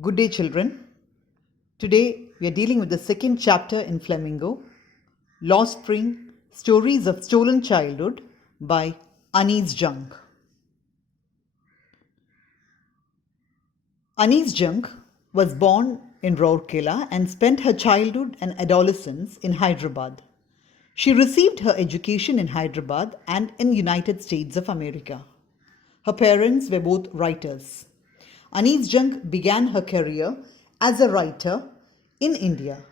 Good day, children. Today we are dealing with the second chapter in Flamingo, Lost Spring Stories of Stolen Childhood by Anis Junk. Anis Junk was born in Rourkela and spent her childhood and adolescence in Hyderabad. She received her education in Hyderabad and in United States of America. Her parents were both writers. Anis Junk began her career as a writer in India.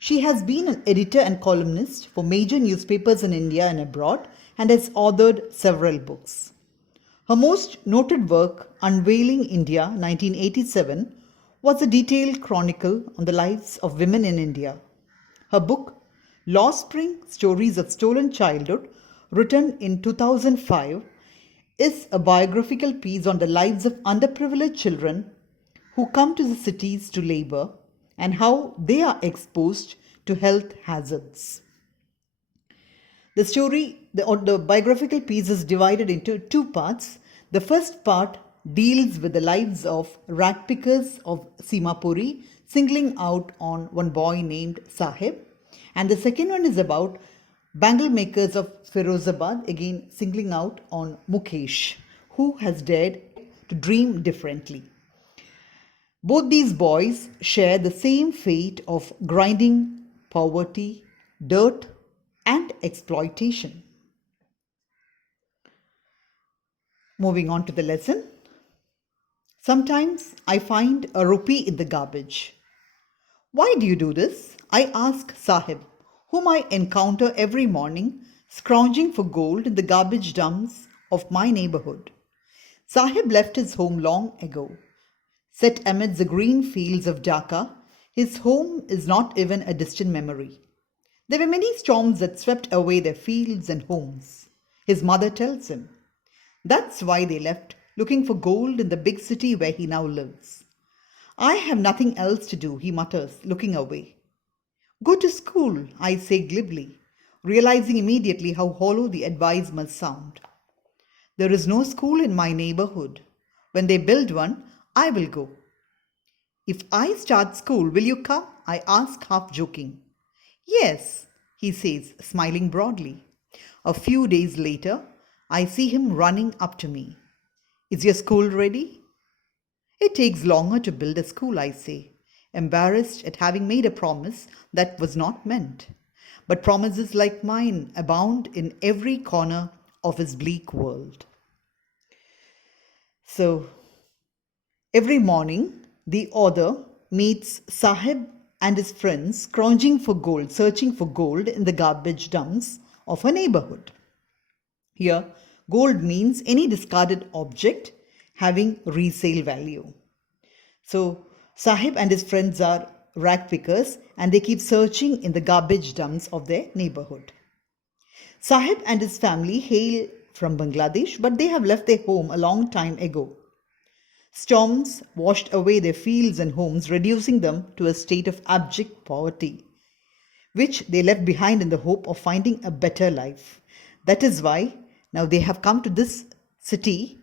She has been an editor and columnist for major newspapers in India and abroad and has authored several books. Her most noted work, Unveiling India 1987, was a detailed chronicle on the lives of women in India. Her book, Lost Spring Stories of Stolen Childhood, written in 2005, is a biographical piece on the lives of underprivileged children who come to the cities to labor and how they are exposed to health hazards. The biographical piece is divided into two parts. The first part deals with the lives of rag pickers of Simapuri, singling out on one boy named Sahib. And the second one is about bangle makers of Firozabad, again singling out on Mukesh, who has dared to dream differently. Both these boys share the same fate of grinding poverty, dirt, and exploitation. Moving on to the lesson. Sometimes I find a rupee in the garbage. Why do you do this? I ask Sahib, whom I encounter every morning scrounging for gold in the garbage dumps of my neighborhood. Sahib left his home long ago. Set amidst the green fields of Dhaka, his home is not even a distant memory. There were many storms that swept away their fields and homes. His mother tells him. That's why they left, looking for gold in the big city where he now lives. I have nothing else to do, he mutters, looking away. Go to school, I say glibly, realizing immediately how hollow the advice must sound. There is no school in my neighborhood. When they build one, I will go. If I start school, will you come? I ask, half joking. Yes, he says, smiling broadly. A few days later, I see him running up to me. Is your school ready? It takes longer to build a school, I say, embarrassed at having made a promise that was not meant. But promises like mine abound in every corner of his bleak world. So, every morning, the author meets Sahib and his friends scrounging for gold, searching for gold in the garbage dumps of a neighborhood. Here, gold means any discarded object having resale value. So, Sahib and his friends are rag pickers and they keep searching in the garbage dumps of their neighborhood. Sahib and his family hail from Bangladesh, but they have left their home a long time ago. Storms washed away their fields and homes, reducing them to a state of abject poverty, which they left behind in the hope of finding a better life. That is why now they have come to this city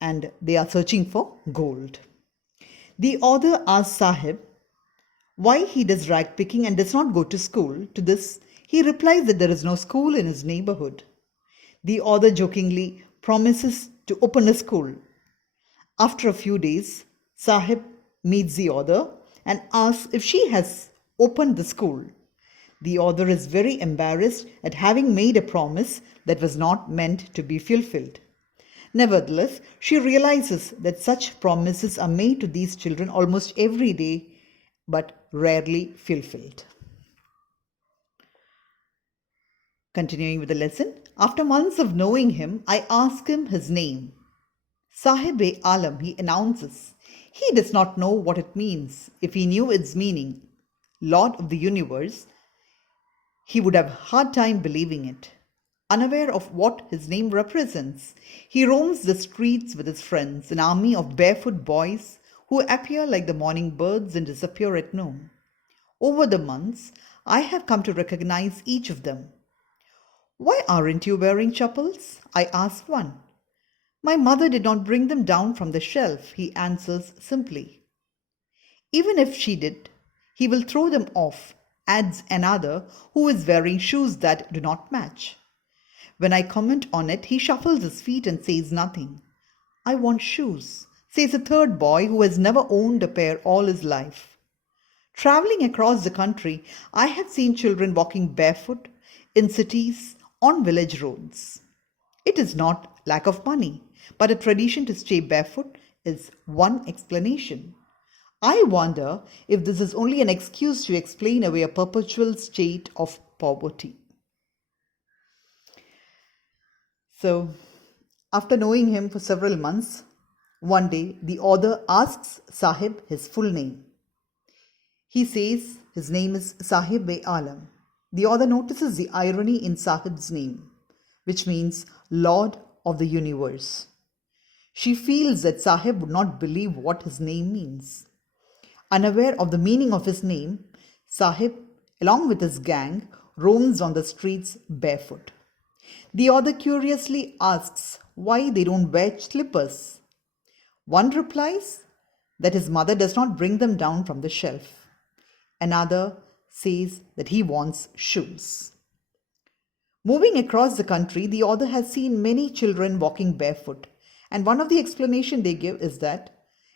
and they are searching for gold. The author asks Sahib why he does rag picking and does not go to school. To this, he replies that there is no school in his neighborhood. The author jokingly promises to open a school. After a few days, Sahib meets the author and asks if she has opened the school. The author is very embarrassed at having made a promise that was not meant to be fulfilled. Nevertheless, she realizes that such promises are made to these children almost every day, but rarely fulfilled. Continuing with the lesson, after months of knowing him, I ask him his name. Sahib-e-Alam, he announces. He does not know what it means. If he knew its meaning, Lord of the universe, he would have a hard time believing it. Unaware of what his name represents, he roams the streets with his friends, an army of barefoot boys who appear like the morning birds and disappear at noon. Over the months, I have come to recognize each of them. Why aren't you wearing chappals? I ask one. My mother did not bring them down from the shelf, he answers simply. Even if she did, he will throw them off, adds another who is wearing shoes that do not match. When I comment on it, he shuffles his feet and says nothing. I want shoes, says a third boy who has never owned a pair all his life. Traveling across the country, I have seen children walking barefoot in cities on village roads. It is not lack of money, but a tradition to stay barefoot is one explanation. I wonder if this is only an excuse to explain away a perpetual state of poverty. So, after knowing him for several months, one day the author asks Sahib his full name. He says his name is Sahib-e-Alam. The author notices the irony in Sahib's name, which means Lord of the Universe. She feels that Sahib would not believe what his name means. Unaware of the meaning of his name, Sahib, along with his gang, roams on the streets barefoot. The author curiously asks why they don't wear slippers. One replies that his mother does not bring them down from the shelf. Another says that he wants shoes. Moving across the country, the author has seen many children walking barefoot, and one of the explanations they give is that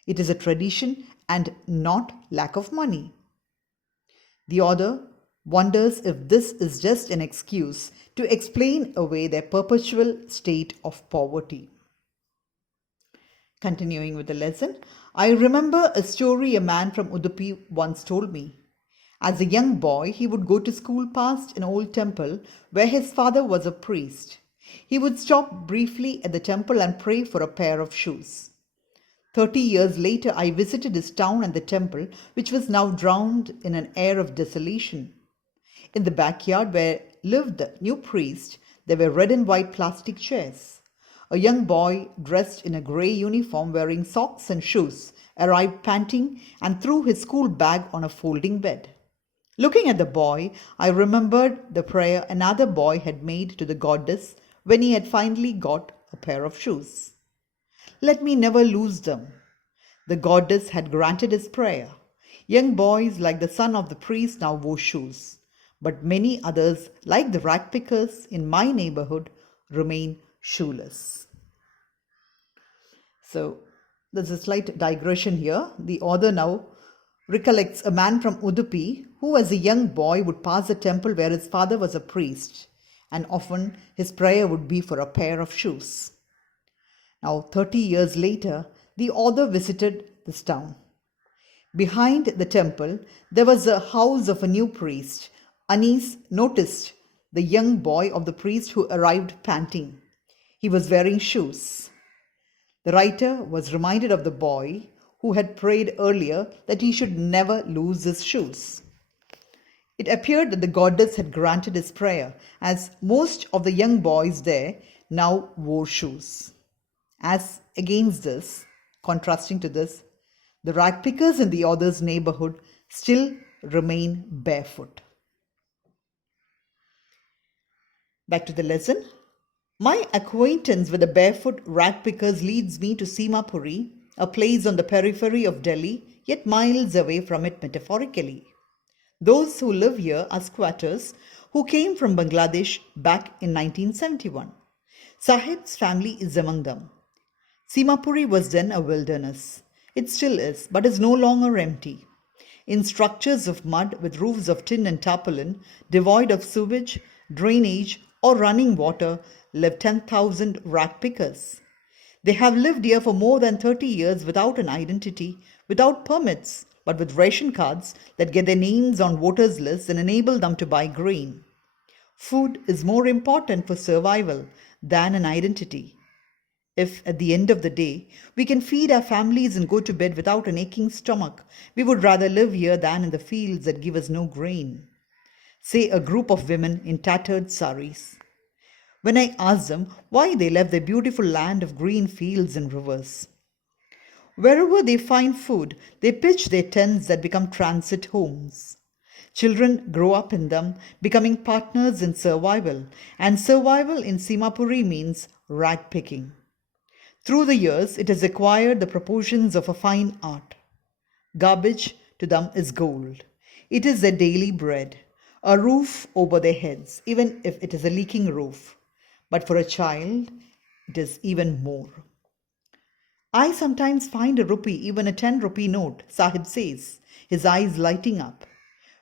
it is a tradition and not lack of money. The author wonders if this is just an excuse to explain away their perpetual state of poverty. Continuing with the lesson, I remember a story a man from Udupi once told me. As a young boy, he would go to school past an old temple where his father was a priest. He would stop briefly at the temple and pray for a pair of shoes. 30 years later, I visited his town and the temple, which was now drowned in an air of desolation. In the backyard where lived the new priest, there were red and white plastic chairs. A young boy dressed in a grey uniform wearing socks and shoes arrived panting and threw his school bag on a folding bed. Looking at the boy, I remembered the prayer another boy had made to the goddess when he had finally got a pair of shoes. Let me never lose them. The goddess had granted his prayer. Young boys like the son of the priest now wore shoes, but many others, like the rag pickers in my neighborhood, remain shoeless. So, there's a slight digression here. The author now recollects a man from Udupi who, as a young boy, would pass a temple where his father was a priest, and often his prayer would be for a pair of shoes. Now, 30 years later, the author visited this town. Behind the temple, there was a house of a new priest. Anis noticed the young boy of the priest who arrived panting. He was wearing shoes. The writer was reminded of the boy who had prayed earlier that he should never lose his shoes. It appeared that the goddess had granted his prayer, as most of the young boys there now wore shoes. As against this, contrasting to this, the rag pickers in the author's neighborhood still remain barefoot. Back to the lesson. My acquaintance with the barefoot rag pickers leads me to Simapuri, a place on the periphery of Delhi, yet miles away from it metaphorically. Those who live here are squatters who came from Bangladesh back in 1971. Sahib's family is among them. Simapuri was then a wilderness. It still is, but is no longer empty. In structures of mud with roofs of tin and tarpaulin, devoid of sewage, drainage, or running water, live 10,000 rag pickers. They have lived here for more than 30 years without an identity, without permits, but with ration cards that get their names on voters' lists and enable them to buy grain. Food is more important for survival than an identity. If, at the end of the day, we can feed our families and go to bed without an aching stomach, we would rather live here than in the fields that give us no grain. Say a group of women in tattered saris. When I ask them why they left their beautiful land of green fields and rivers. Wherever they find food, they pitch their tents that become transit homes. Children grow up in them, becoming partners in survival, and survival in Simapuri means rag picking. Through the years, it has acquired the proportions of a fine art. Garbage to them is gold. It is their daily bread, a roof over their heads, even if it is a leaking roof. But for a child, it is even more. I sometimes find a rupee, even a 10 rupee note, Sahib says, his eyes lighting up.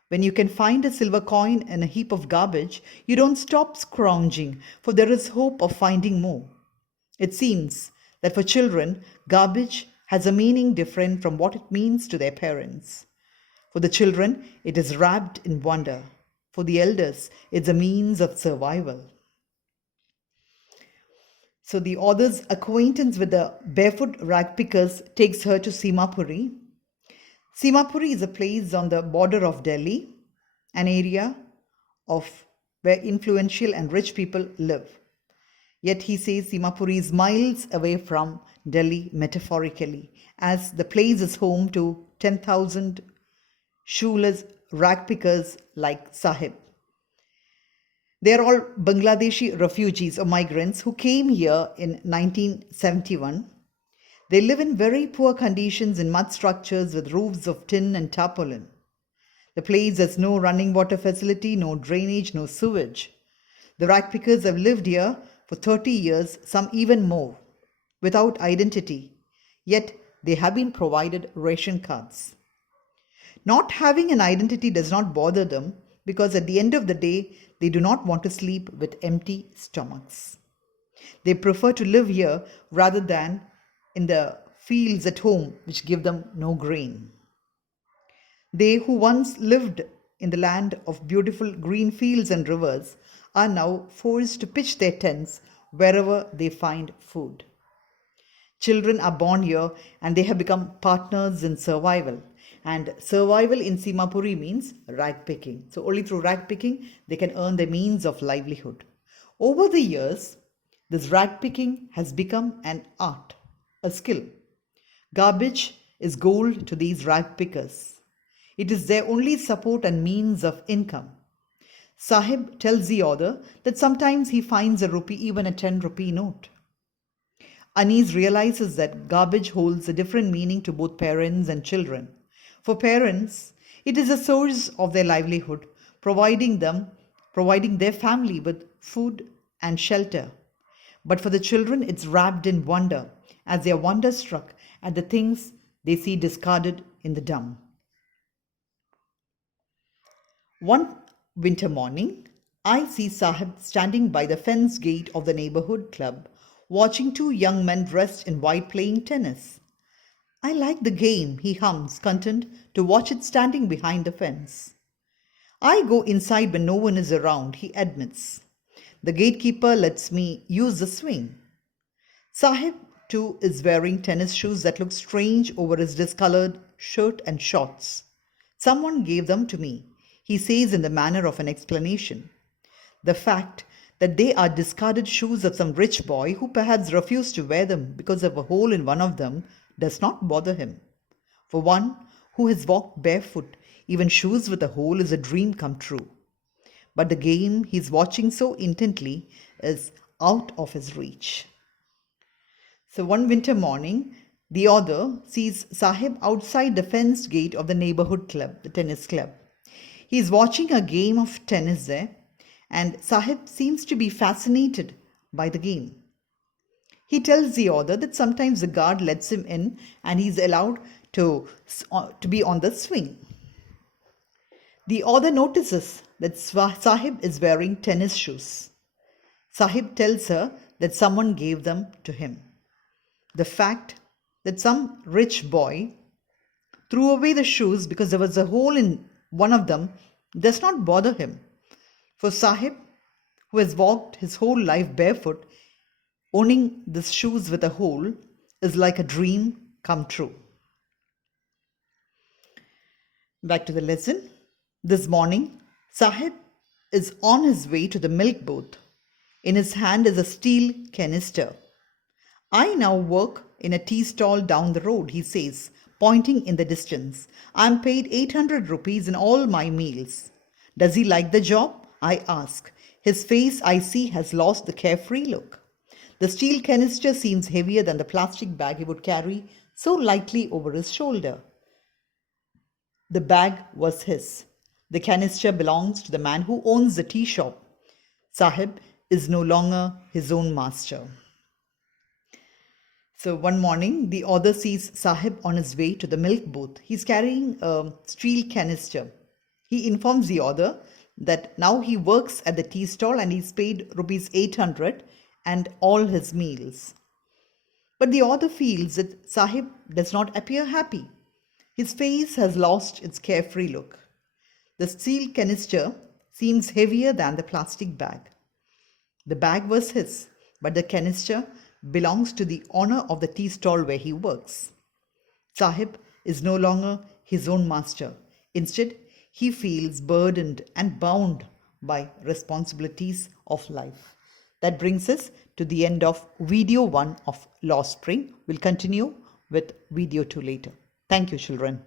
When you can find a silver coin in a heap of garbage, you don't stop scrounging, for there is hope of finding more. It seems that for children, garbage has a meaning different from what it means to their parents. For the children, it is wrapped in wonder. For the elders, it's a means of survival. So the author's acquaintance with the barefoot rag pickers takes her to Simapuri. Simapuri is a place on the border of Delhi, an area of where influential and rich people live. Yet he says Simapuri is miles away from Delhi metaphorically, as the place is home to 10,000 shoeless rag pickers like Sahib. They are all Bangladeshi refugees or migrants who came here in 1971. They live in very poor conditions in mud structures with roofs of tin and tarpaulin. The place has no running water facility, no drainage, no sewage. The rag pickers have lived here for 30 years, some even more, without identity. Yet they have been provided ration cards. Not having an identity does not bother them because at the end of the day, they do not want to sleep with empty stomachs. They prefer to live here rather than in the fields at home, which give them no grain. They who once lived in the land of beautiful green fields and rivers are now forced to pitch their tents wherever they find food. Children are born here and they have become partners in survival. And survival in Simapuri means rag picking. So only through rag picking they can earn their means of livelihood. Over the years, this rag picking has become an art, a skill. Garbage is gold to these rag pickers. It is their only support and means of income. Sahib tells the author that sometimes he finds a rupee, even a 10 rupee note. Anis realizes that garbage holds a different meaning to both parents and children. For parents, it is a source of their livelihood, providing their family with food and shelter. But for the children, it's wrapped in wonder, as they are wonderstruck at the things they see discarded in the dump. One winter morning, I see Sahib standing by the fence gate of the neighborhood club, watching two young men dressed in white playing tennis. I like the game, he hums, content to watch it standing behind the fence. I go inside when no one is around, he admits. The gatekeeper lets me use the swing. Sahib, too, is wearing tennis shoes that look strange over his discolored shirt and shorts. Someone gave them to me, he says in the manner of an explanation. The fact that they are discarded shoes of some rich boy who perhaps refused to wear them because of a hole in one of them does not bother him. For one who has walked barefoot, even shoes with a hole is a dream come true. But the game he is watching so intently is out of his reach. So one winter morning, the author sees Sahib outside the fenced gate of the neighborhood club, the tennis club. He is watching a game of tennis there, and Sahib seems to be fascinated by the game. He tells the author that sometimes the guard lets him in and he is allowed to be on the swing. The author notices that Sahib is wearing tennis shoes. Sahib tells her that someone gave them to him. The fact that some rich boy threw away the shoes because there was a hole in one of them does not bother him. For Sahib, who has walked his whole life barefoot, owning the shoes with a hole is like a dream come true. Back to the lesson. This morning, Sahib is on his way to the milk booth. In his hand is a steel canister. I now work in a tea stall down the road, he says, pointing in the distance. I am paid 800 rupees in all my meals. Does he like the job? I ask. His face, I see, has lost the carefree look. The steel canister seems heavier than the plastic bag he would carry so lightly over his shoulder. The bag was his. The canister belongs to the man who owns the tea shop. Sahib is no longer his own master. So one morning, the author sees Sahib on his way to the milk booth. He's carrying a steel canister. He informs the author that now he works at the tea stall and he's paid rupees 800 and all his meals. But the author feels that Sahib does not appear happy. His face has lost its carefree look. The steel canister seems heavier than the plastic bag. The bag was his, but the canister belongs to the owner of the tea stall where he works. Sahib is no longer his own master. Instead, he feels burdened and bound by responsibilities of life. That brings us to the end of video 1 of Lost Spring. We'll continue with video 2 later. Thank you, children.